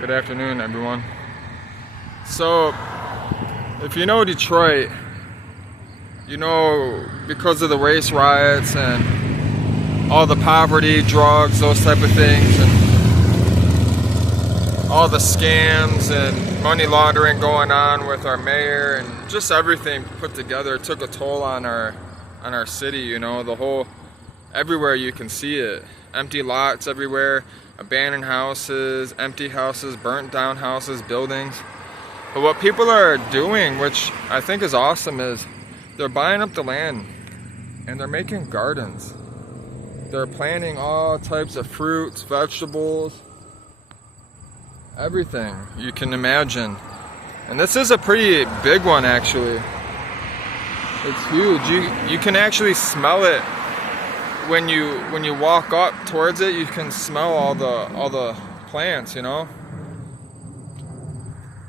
Good afternoon, everyone. So, if you know Detroit, you know because of the race riots and all the poverty, drugs, those type of things, and all the scams and money laundering going on with our mayor and just everything put together, it took a toll on our city. You know, the whole, everywhere you can see it, empty lots everywhere, abandoned houses, empty houses, burnt down houses, buildings. But what people are doing, which I think is awesome, is they're buying up the land and they're making gardens. They're planting all types of fruits, vegetables, everything you can imagine. And this is a pretty big one, actually. It's huge. You can actually smell it when you walk up towards it. You can smell all the plants, you know.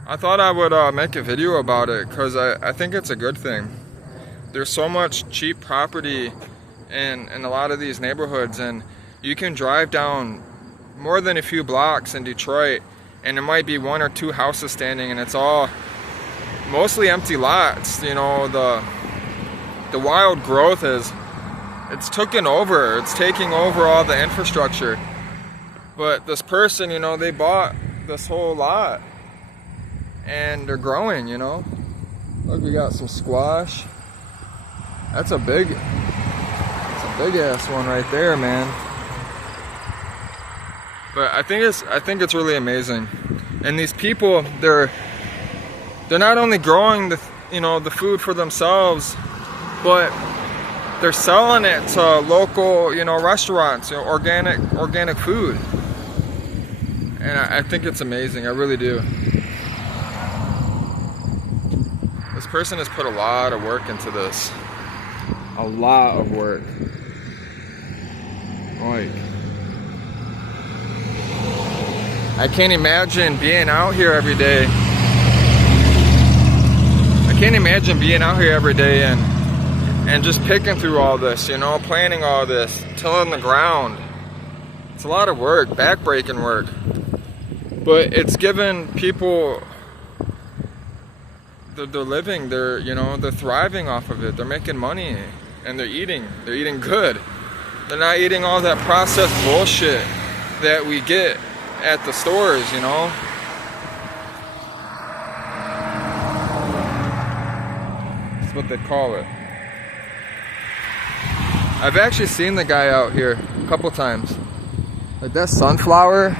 I thought I would make a video about it because I think it's a good thing. There's so much cheap property in a lot of these neighborhoods, and you can drive down more than a few blocks in Detroit and there might be one or two houses standing, and it's all mostly empty lots. You know, the wild growth it's taking over all the infrastructure. But this person, you know, they bought this whole lot and they're growing, you know. Look, we got some squash. That's a big ass one right there, man. But I think it's really amazing. And these people, they're not only growing the food for themselves, but they're selling it to local, restaurants, organic food. And I think it's amazing. I really do. This person has put a lot of work into this. A lot of work. Like, I can't imagine being out here every day. And just picking through all this, planting all this, tilling the ground. It's a lot of work, backbreaking work. But it's given people, they're living, they're thriving off of it. They're making money and they're eating good. They're not eating all that processed bullshit that we get at the stores, That's what they call it. I've actually seen the guy out here a couple times. Like, that sunflower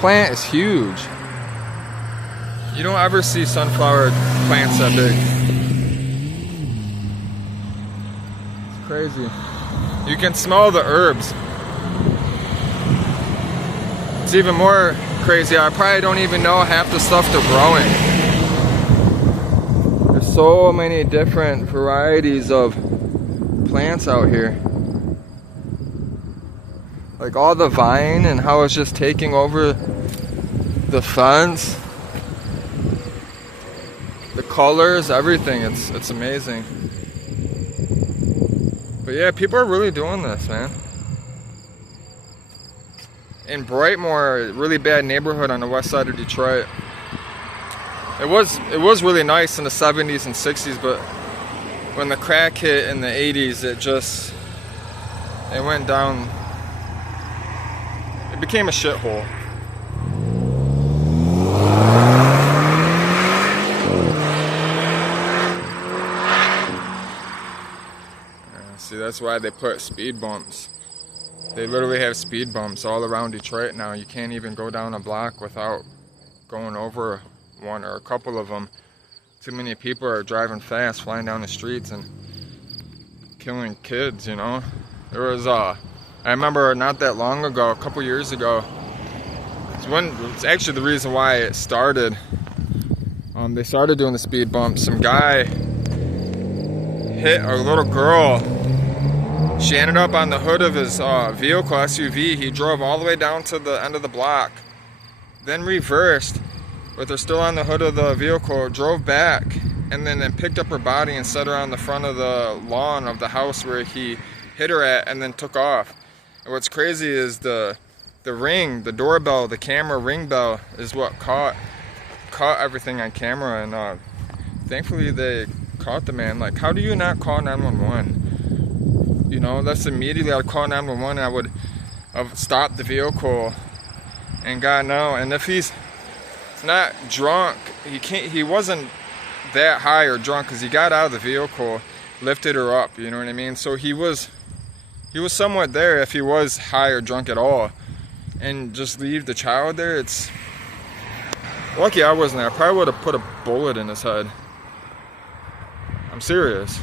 plant is huge. You don't ever see sunflower plants that big. It's crazy. You can smell the herbs. It's even more crazy. I probably don't even know half the stuff they're growing. There's so many different varieties of plants out here. Like all the vine and how it's just taking over the fence. The colors, everything. It's amazing. But yeah, people are really doing this, man. In Brightmoor, a really bad neighborhood on the west side of Detroit. It was really nice in the 70s and 60s, but when the crack hit in the 80s, it went down. It became a shithole. See, that's why they put speed bumps. They literally have speed bumps all around Detroit now. You can't even go down a block without going over one or a couple of them. Too many people are driving fast, flying down the streets and killing kids, There was, I remember not that long ago, a couple years ago, it's actually the reason why it started. They started doing the speed bumps. Some guy hit a little girl. She ended up on the hood of his vehicle, SUV. He drove all the way down to the end of the block, then reversed with her still on the hood of the vehicle, drove back, and then picked up her body and set her on the front of the lawn of the house where he hit her at, and then took off. And what's crazy is the the ring, the doorbell, the camera ring bell is what caught everything on camera, and thankfully they caught the man. Like, how do you not call 911? You know, that's immediately I'd call 911. I would have stopped the vehicle and gotten out. And if he's not drunk, he wasn't that high or drunk, because he got out of the vehicle, lifted her up, you know what I mean? So he was somewhat there if he was high or drunk at all. And just leave the child there, it's lucky I wasn't there. I probably would have put a bullet in his head. I'm serious.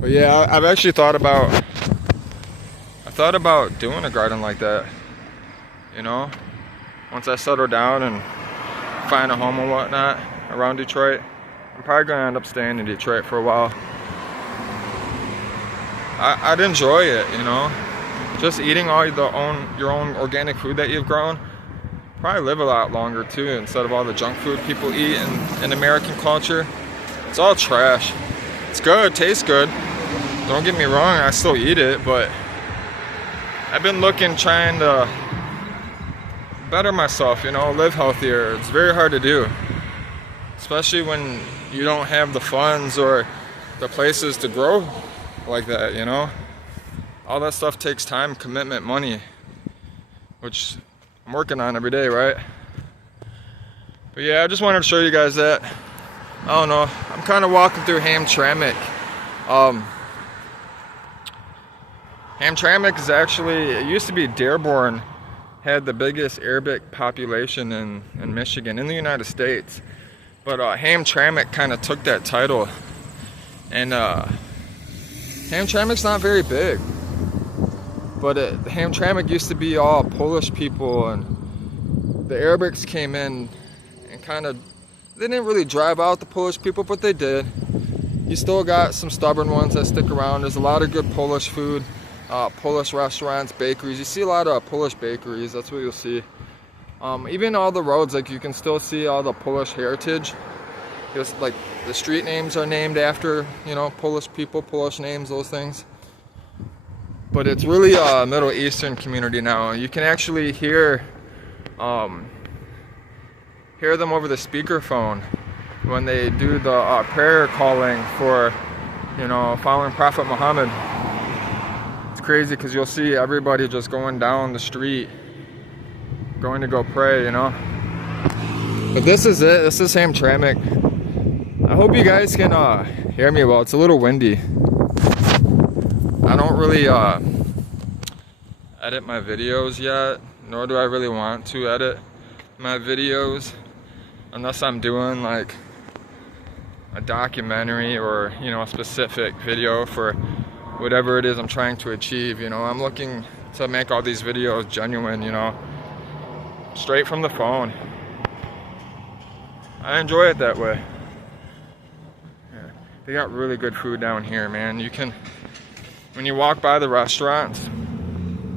But yeah, I've actually thought about doing a garden like that, you know, once I settle down and find a home and whatnot around Detroit. I'm probably gonna end up staying in Detroit for a while. I'd enjoy it, you know, just eating all your own organic food that you've grown. Probably live a lot longer too, instead of all the junk food people eat in American culture. It's all trash. It's good, tastes good. Don't get me wrong, I still eat it, but I've been trying to better myself, you know, live healthier. It's very hard to do, especially when you don't have the funds or the places to grow like that, you know. All that stuff takes time, commitment, money, which I'm working on every day, right? But yeah, I just wanted to show you guys that. I don't know, I'm kind of walking through Hamtramck. Hamtramck is actually, it used to be Dearborn had the biggest Arabic population in Michigan, in the United States. But Hamtramck kind of took that title. And Hamtramck's not very big. But Hamtramck used to be all Polish people, and the Arabics came in and they didn't really drive out the Polish people, but they did. You still got some stubborn ones that stick around. There's a lot of good Polish food, Polish restaurants, bakeries. You see a lot of Polish bakeries, that's what you'll see. Even all the roads, like, you can still see all the Polish heritage. Just like the street names are named after, you know, Polish people, Polish names, those things. But it's really a Middle Eastern community now. You can actually hear them over the speakerphone when they do the prayer calling for, you know, following Prophet Muhammad. It's crazy because you'll see everybody just going down the street, going to go pray, you know. But this is it. This is Hamtramck. I hope you guys can hear me well. It's a little windy. I don't really edit my videos yet, nor do I really want to edit my videos unless I'm doing like a documentary or, you know, a specific video for whatever it is I'm trying to achieve. You know, I'm looking to make all these videos genuine, you know, straight from the phone. I enjoy it that way. Yeah. They got really good food down here, man. You can, when you walk by the restaurants,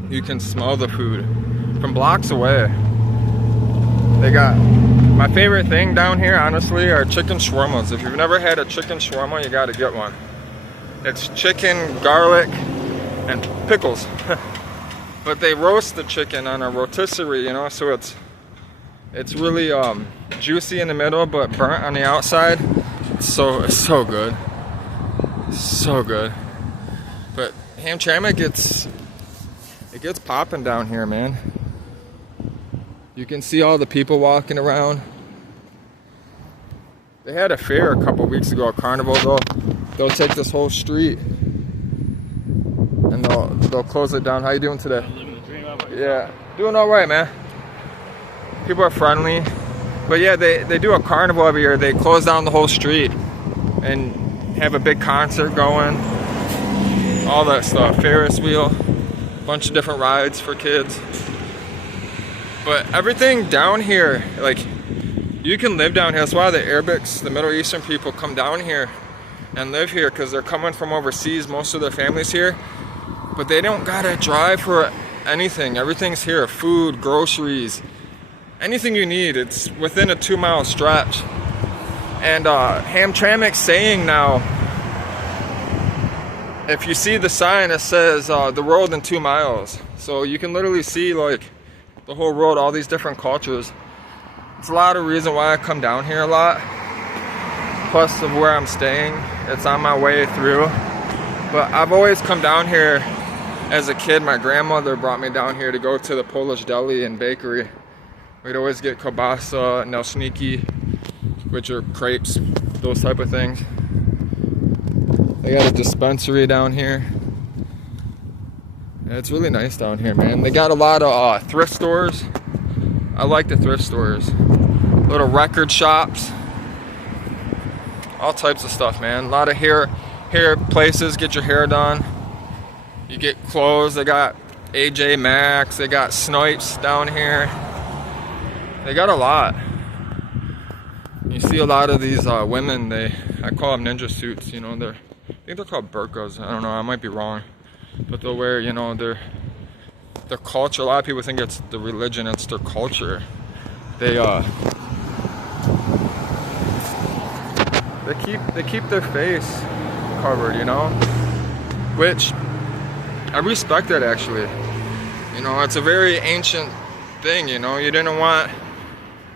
you can smell the food from blocks away. They got, my favorite thing down here, honestly, are chicken shawarmas. If you've never had a chicken shawarma, you gotta get one. It's chicken, garlic, and pickles. But they roast the chicken on a rotisserie, you know, so it's really juicy in the middle, but burnt on the outside. It's so good. So good. But Hamtramck, it gets popping down here, man. You can see all the people walking around. They had a fair a couple weeks ago, a carnival. They'll take this whole street and they'll close it down. How you doing today? Living the dream. Yeah, doing all right, man. People are friendly. But yeah, they do a carnival every year. They close down the whole street and have a big concert going. All that stuff. Ferris wheel, bunch of different rides for kids. But everything down here, like, you can live down here. That's why the Arabics, the Middle Eastern people, come down here and live here, because they're coming from overseas. Most of their families here, but they don't gotta drive for anything. Everything's here. Food, groceries, anything you need, it's within a 2-mile stretch. And Hamtramck's saying now, if you see the sign, it says the world in 2 miles. So you can literally see like the whole world, all these different cultures. It's a lot of reason why I come down here a lot. Plus of where I'm staying, it's on my way through. But I've always come down here as a kid. My grandmother brought me down here to go to the Polish deli and bakery. We'd always get kielbasa, naleśniki, which are crepes, those type of things. They got a dispensary down here. Yeah, it's really nice down here, man. They got a lot of thrift stores. I like the thrift stores. Little record shops. All types of stuff, man. A lot of hair places, get your hair done. You get clothes. They got AJ Max. They got Snipes down here. They got a lot. You see a lot of these women. I call them ninja suits. You know, I think they're called burqas. I don't know. I might be wrong, but they'll wear. You know, their culture. A lot of people think it's the religion. It's their culture. They keep their face covered, you know, which I respect that actually. You know, it's a very ancient thing. You know, you didn't want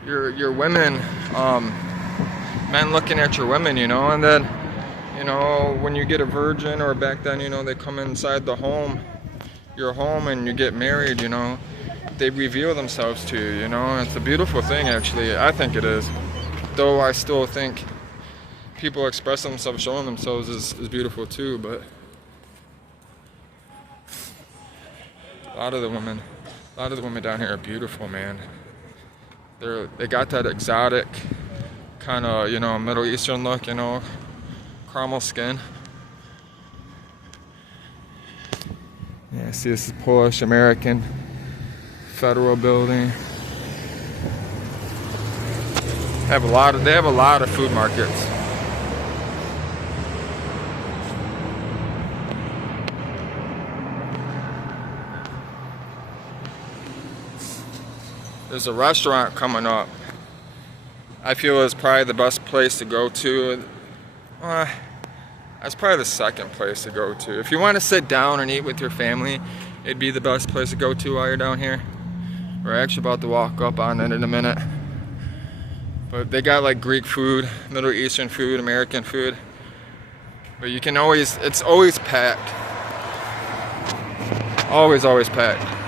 your women, men looking at your women, you know, and then, you know, when you get a virgin, or back then, you know, they come inside the home, your home, and you get married, you know, they reveal themselves to you, you know. It's a beautiful thing actually. I think it is, though I still think people expressing themselves, showing themselves is beautiful too. But a lot of the women down here are beautiful, man. They got that exotic kind of, you know, Middle Eastern look, you know, caramel skin. Yeah, see, this is Polish American Federal Building. They have a lot of food markets. There's a restaurant coming up. I feel is probably the best place to go to. That's probably the second place to go to. If you want to sit down and eat with your family, it'd be the best place to go to while you're down here. We're actually about to walk up on it in a minute. But they got like Greek food, Middle Eastern food, American food. But you can always, it's always packed. Always packed.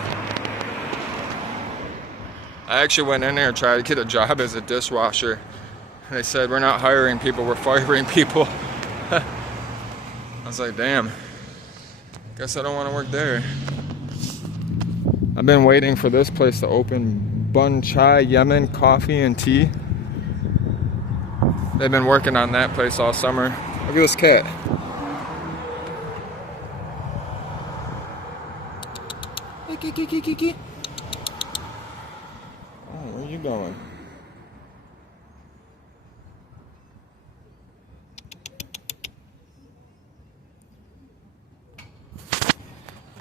I actually went in there and tried to get a job as a dishwasher. And they said, we're not hiring people, we're firing people. I was like, damn, guess I don't want to work there. I've been waiting for this place to open. Bun Chai Yemen Coffee and Tea. They've been working on that place all summer. Look at this cat. Oh, where are you going?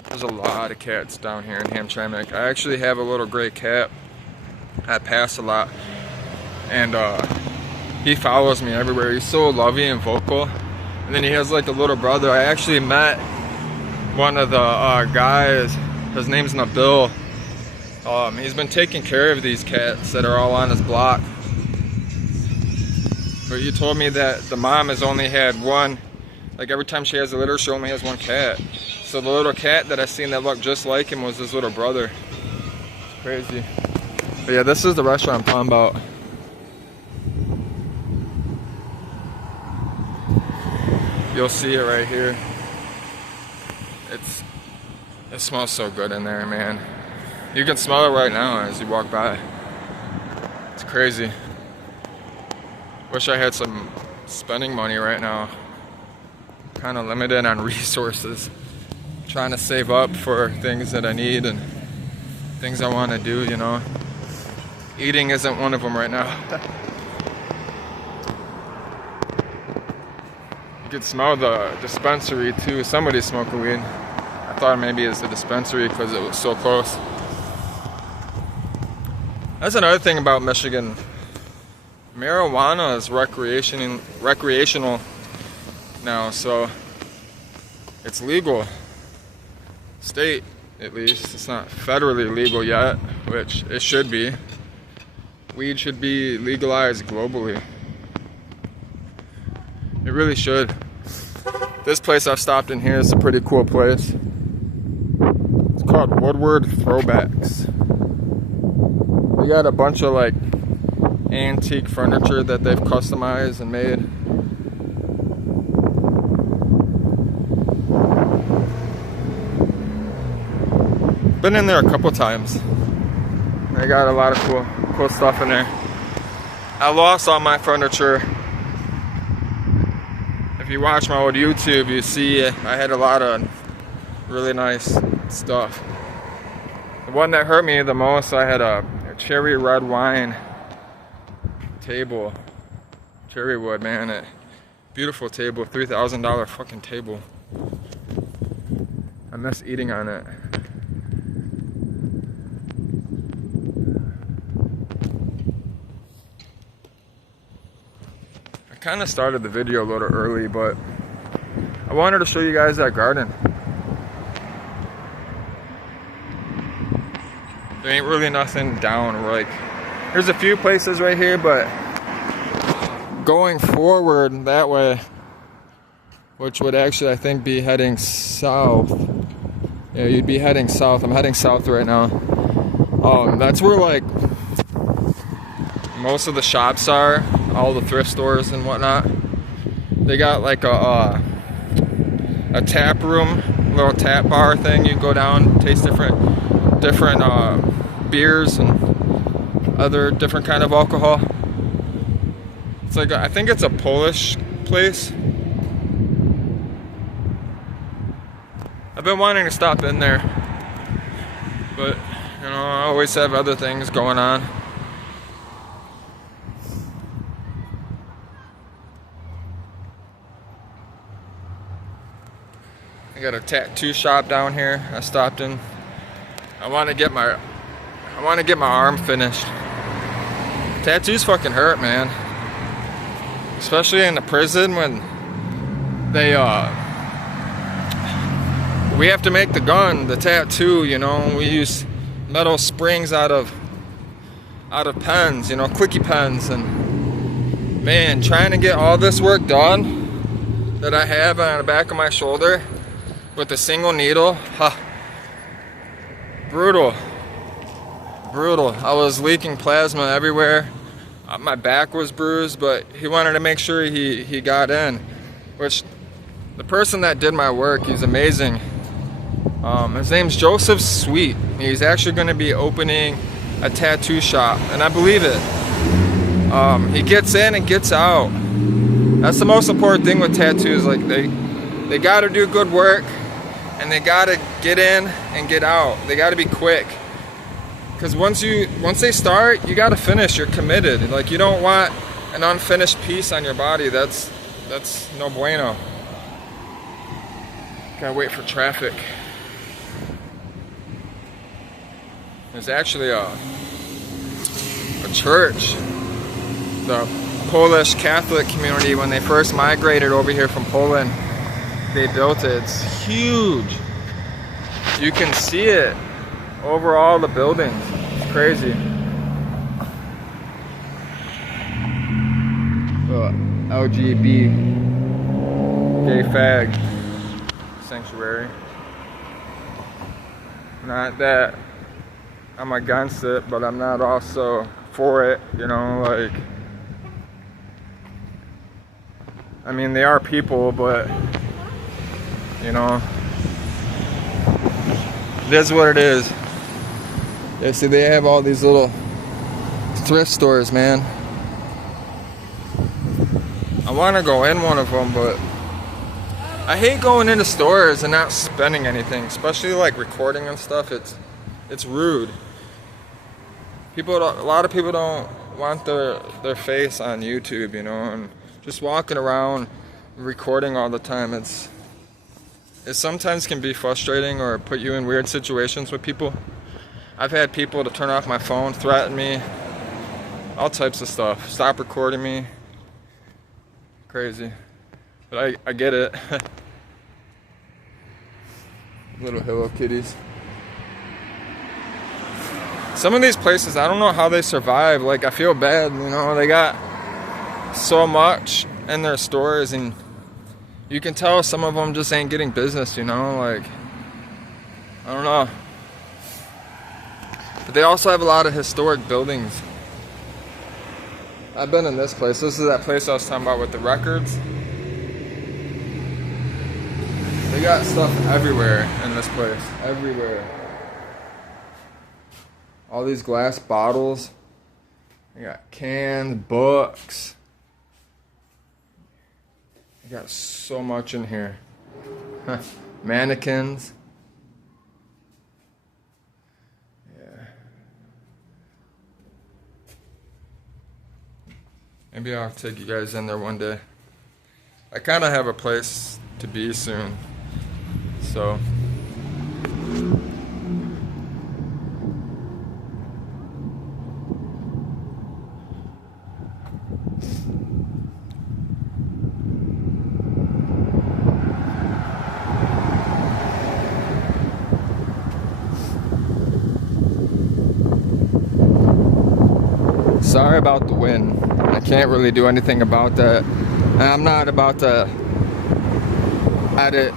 There's a lot of cats down here in Hamtramck. I actually have a little gray cat. I pass a lot, and he follows me everywhere. He's so lovey and vocal. And then he has like a little brother. I actually met one of the guys. His name's Nabil. He's been taking care of these cats that are all on his block. But he told me that the mom has only had one. Like every time she has a litter, she only has one cat. So the little cat that I seen that looked just like him was his little brother. It's crazy. But yeah, this is the restaurant I'm talking about. You'll see it right here. It smells so good in there, man. You can smell it right now as you walk by. It's crazy. Wish I had some spending money right now. Kind of limited on resources. Trying to save up for things that I need and things I want to do, you know. Eating isn't one of them right now. You could smell the dispensary too. Somebody's smoking weed. I thought maybe it's the dispensary because it was so close. That's another thing about Michigan. Marijuana is recreational now, so It's legal. State, at least. It's not federally legal yet, which it should be. Weed should be legalized globally. It really should. This place I've stopped in here is a pretty cool place. It's called Woodward Throwbacks. They got a bunch of like antique furniture that they've customized and made. Been in there a couple times. They got a lot of cool stuff in there. I lost all my furniture. If you watch my old YouTube, you see I had a lot of really nice stuff. The one that hurt me the most, I had a cherry red wine table. Cherry wood, man. A beautiful table, $3,000 fucking table. I miss eating on it. I kind of started the video a little early, but I wanted to show you guys that garden. There ain't really nothing down. Like, there's a few places right here, but going forward that way, which would actually, I think, be heading south. Yeah, you'd be heading south. I'm heading south right now. That's where like most of the shops are, all the thrift stores and whatnot. They got like a tap room, little tap bar thing. You can go down, taste different beers and other different kind of alcohol. It's like, I think it's a Polish place. I've been wanting to stop in there, but you know, I always have other things going on. I got a tattoo shop down here. I stopped in. I want to get my arm finished. Tattoos fucking hurt, man. Especially in the prison when they we have to make the gun, the tattoo, you know. We use metal springs out of pens, you know, clicky pens, and man, trying to get all this work done that I have on the back of my shoulder with a single needle, brutal. I was leaking plasma everywhere. My back was bruised, but he wanted to make sure he got in, which the person that did my work, he's amazing. His name's Joseph Sweet. He's actually going to be opening a tattoo shop, and I believe it. He gets in and gets out. That's the most important thing with tattoos. Like, they got to do good work, and they got to get in and get out. They got to be quick. Because once they start, you got to finish. You're committed. Like, you don't want an unfinished piece on your body. That's no bueno. Gotta wait for traffic. There's actually a church, the Polish Catholic community, when they first migrated over here from Poland, they built it. It's huge. You can see it over all the buildings. It's crazy. LGB, gay fag sanctuary. Not that I'm against it, but I'm not also for it, you know, like, I mean, they are people, but, you know, it is what it is. Yeah, see, they have all these little thrift stores, man. I want to go in one of them, but I hate going into stores and not spending anything, especially like recording and stuff. It's rude. A lot of people don't want their face on YouTube, you know, and just walking around recording all the time. It sometimes can be frustrating or put you in weird situations with people. I've had people to turn off my phone, threaten me, all types of stuff, stop recording me. Crazy, but I get it. Little Hello Kitties. Some of these places, I don't know how they survive. Like, I feel bad, you know, they got so much in their stores, and you can tell some of them just ain't getting business, you know, like, I don't know. But they also have a lot of historic buildings. I've been in this place. This is that place I was talking about with the records. They got stuff everywhere in this place. Everywhere. All these glass bottles. They got cans, books. They got so much in here. Mannequins. Maybe I'll take you guys in there one day. I kind of have a place to be soon. So. Sorry about the wind. I can't really do anything about that. I'm not about to edit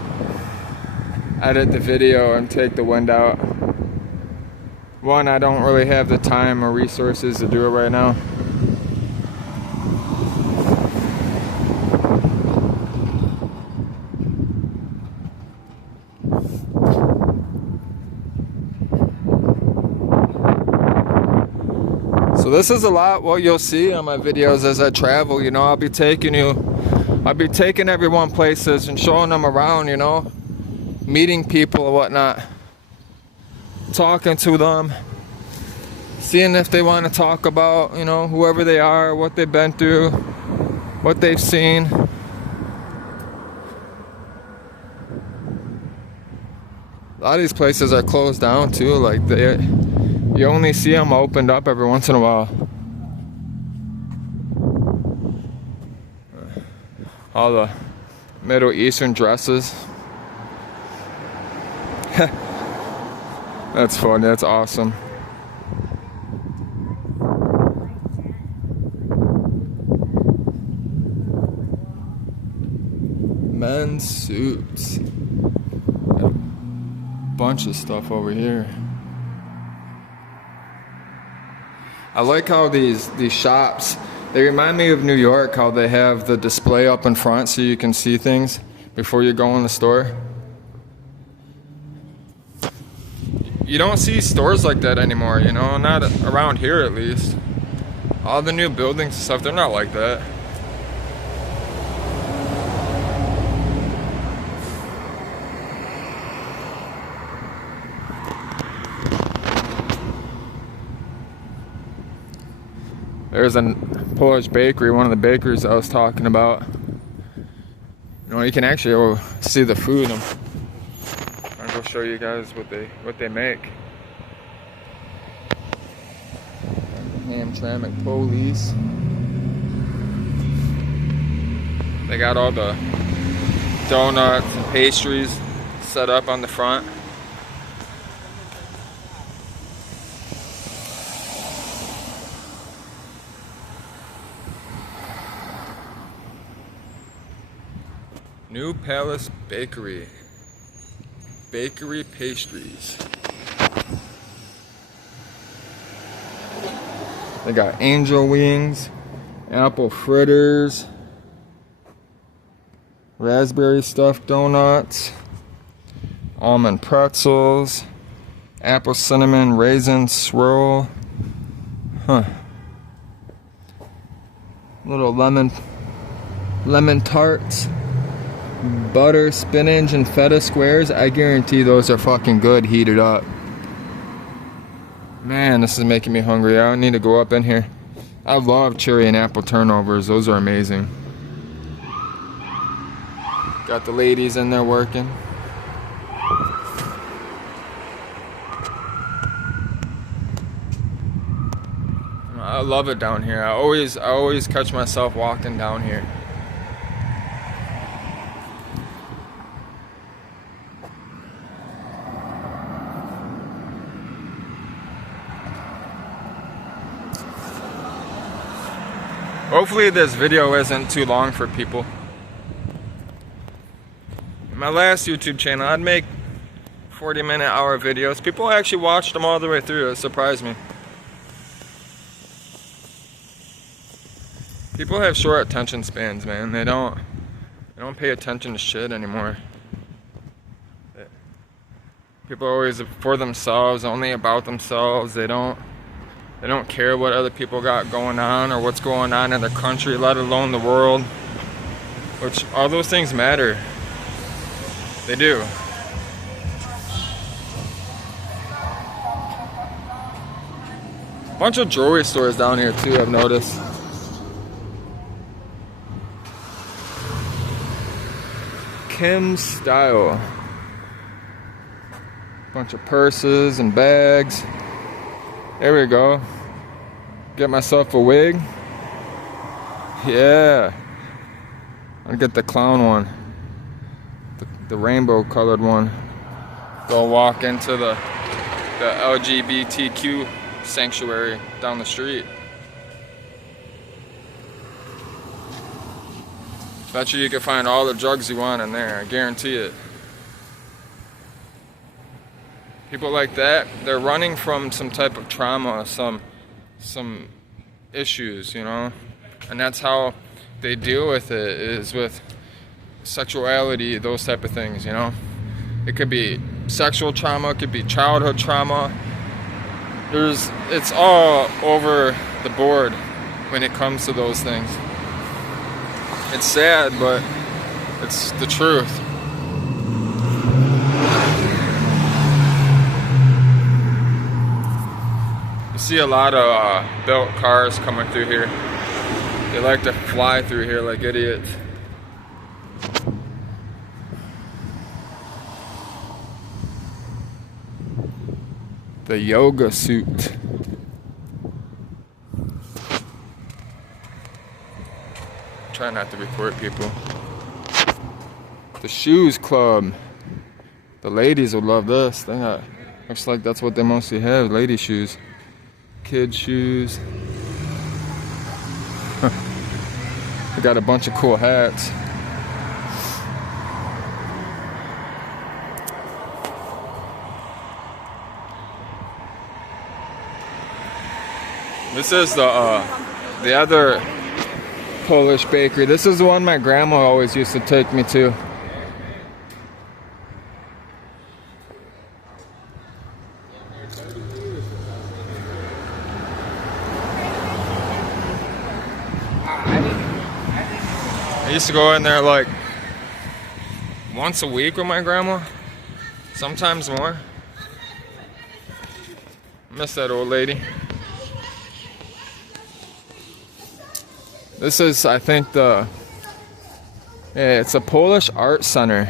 the video and take the wind out. One, I don't really have the time or resources to do it right now. So this is a lot what you'll see on my videos as I travel, you know. I'll be taking everyone places and showing them around, you know, meeting people and whatnot, talking to them, seeing if they want to talk about, you know, whoever they are, what they've been through, what they've seen. A lot of these places are closed down too, like you only see them opened up every once in a while. All the Middle Eastern dresses. That's funny, that's awesome. Men's suits. Got a bunch of stuff over here. I like how these shops, they remind me of New York, how they have the display up in front so you can see things before you go in the store. You don't see stores like that anymore, you know, not around here at least. All the new buildings and stuff, they're not like that. There's a Polish bakery, one of the bakeries I was talking about. You know, you can actually go see the food. I'll go show you guys what they make. Hamtramck police. They got all the donuts and pastries set up on the front. New Palace Bakery. Bakery pastries. They got angel wings, apple fritters, raspberry stuffed donuts, almond pretzels, apple cinnamon raisin swirl. Little lemon tarts. Butter, spinach, and feta squares. I guarantee those are fucking good heated up. Man, this is making me hungry. I need to go up in here. I love cherry and apple turnovers. Those are amazing. Got the ladies in there working. I love it down here. I always catch myself walking down here. Hopefully this video isn't too long for people. My last YouTube channel, I'd make 40-minute hour videos. People actually watched them all the way through. It surprised me. People have short attention spans, man. They don't pay attention to shit anymore. People are always for themselves, only about themselves. They don't care what other people got going on or what's going on in their country, let alone the world. Which, all those things matter. They do. Bunch of jewelry stores down here too, I've noticed. Kim Style. Bunch of purses and bags. There we go. Get myself a wig. Yeah. I'll get the clown one. The rainbow colored one. Go walk into the LGBTQ sanctuary down the street. Bet you can find all the drugs you want in there, I guarantee it. People like that, they're running from some type of trauma, some issues, you know? And that's how they deal with it, is with sexuality, those type of things, you know? It could be sexual trauma, it could be childhood trauma. It's all over the board when it comes to those things. It's sad, but it's the truth. You see a lot of built cars coming through here. They like to fly through here like idiots. The yoga suit. Try not to record people. The shoes club. The ladies would love this. They got, looks like that's what they mostly have, lady shoes. Kid shoes. They got a bunch of cool hats. This is the other Polish bakery. This is the one my grandma always used to take me to. I used to go in there like once a week with my grandma, sometimes more. Miss that old lady. This is, I think, it's a Polish art center.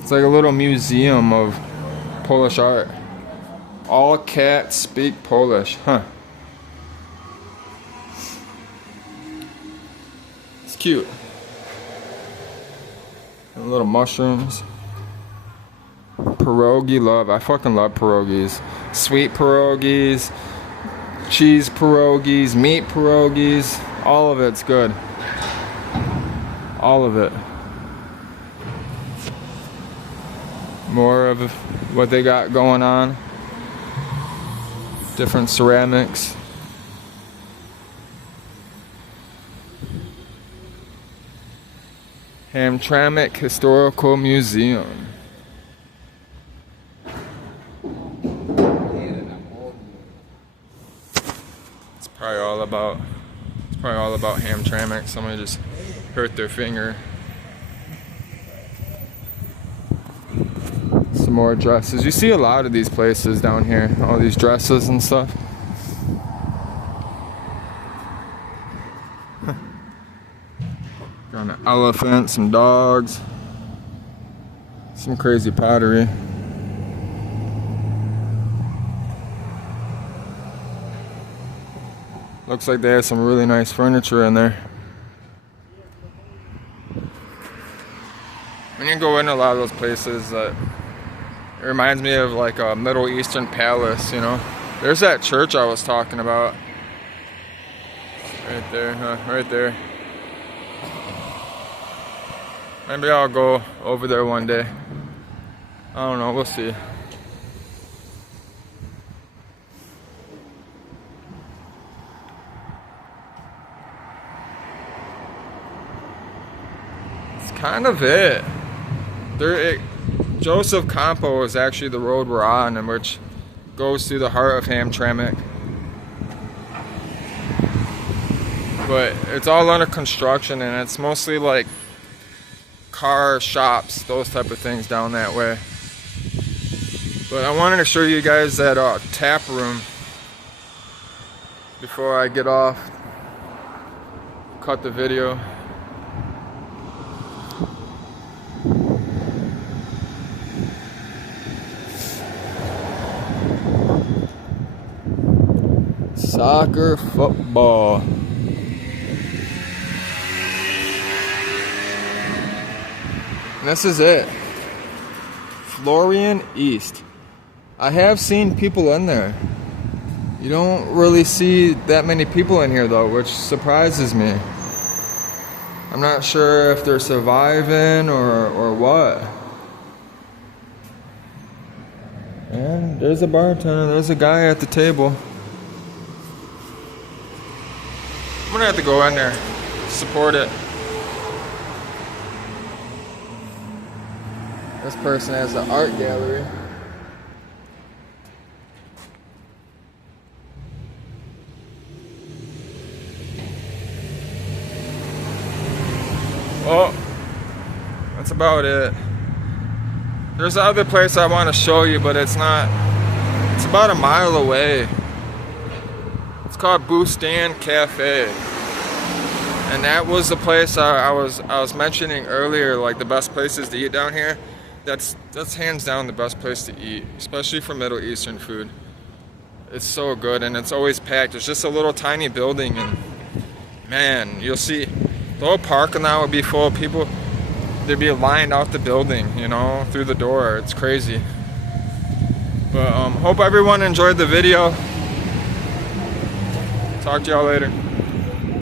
It's like a little museum of Polish art. All cats speak Polish, huh? It's cute. And little mushrooms. Pierogi love. I fucking love pierogies. Sweet pierogies. Cheese pierogies, meat pierogies, all of it's good. All of it. More of what they got going on. Different ceramics. Hamtramck Historical Museum. It's probably all about Hamtramck. Somebody just hurt their finger. Some more dresses. You see a lot of these places down here. All these dresses and stuff. Got an elephant, some dogs. Some crazy pottery. Looks like they have some really nice furniture in there. When you go in a lot of those places, it reminds me of like a Middle Eastern palace, you know. There's that church I was talking about. Right there, huh? Right there. Maybe I'll go over there one day. I don't know, we'll see. It's kind of it. Joseph Campo is actually the road we're on, and which goes through the heart of Hamtramck. But it's all under construction, and it's mostly like car shops, those type of things down that way. But I wanted to show you guys that tap room before I get off, cut the video. Soccer, football. And this is it. Florian East. I have seen people in there. You don't really see that many people in here though, which surprises me. I'm not sure if they're surviving or what. And there's a bartender, there's a guy at the table. I'm gonna have to go in there, support it. This person has an art gallery. Oh, that's about it. There's another place I want to show you, but it's not. It's about a mile away. It's called Bustan Cafe. And that was the place I was mentioning earlier, like the best places to eat down here. That's hands down the best place to eat, especially for Middle Eastern food. It's so good, and it's always packed. It's just a little tiny building, and man, you'll see the whole parking lot would be full of people. They'd be lined out the building, you know, through the door. It's crazy. But hope everyone enjoyed the video. Talk to y'all later.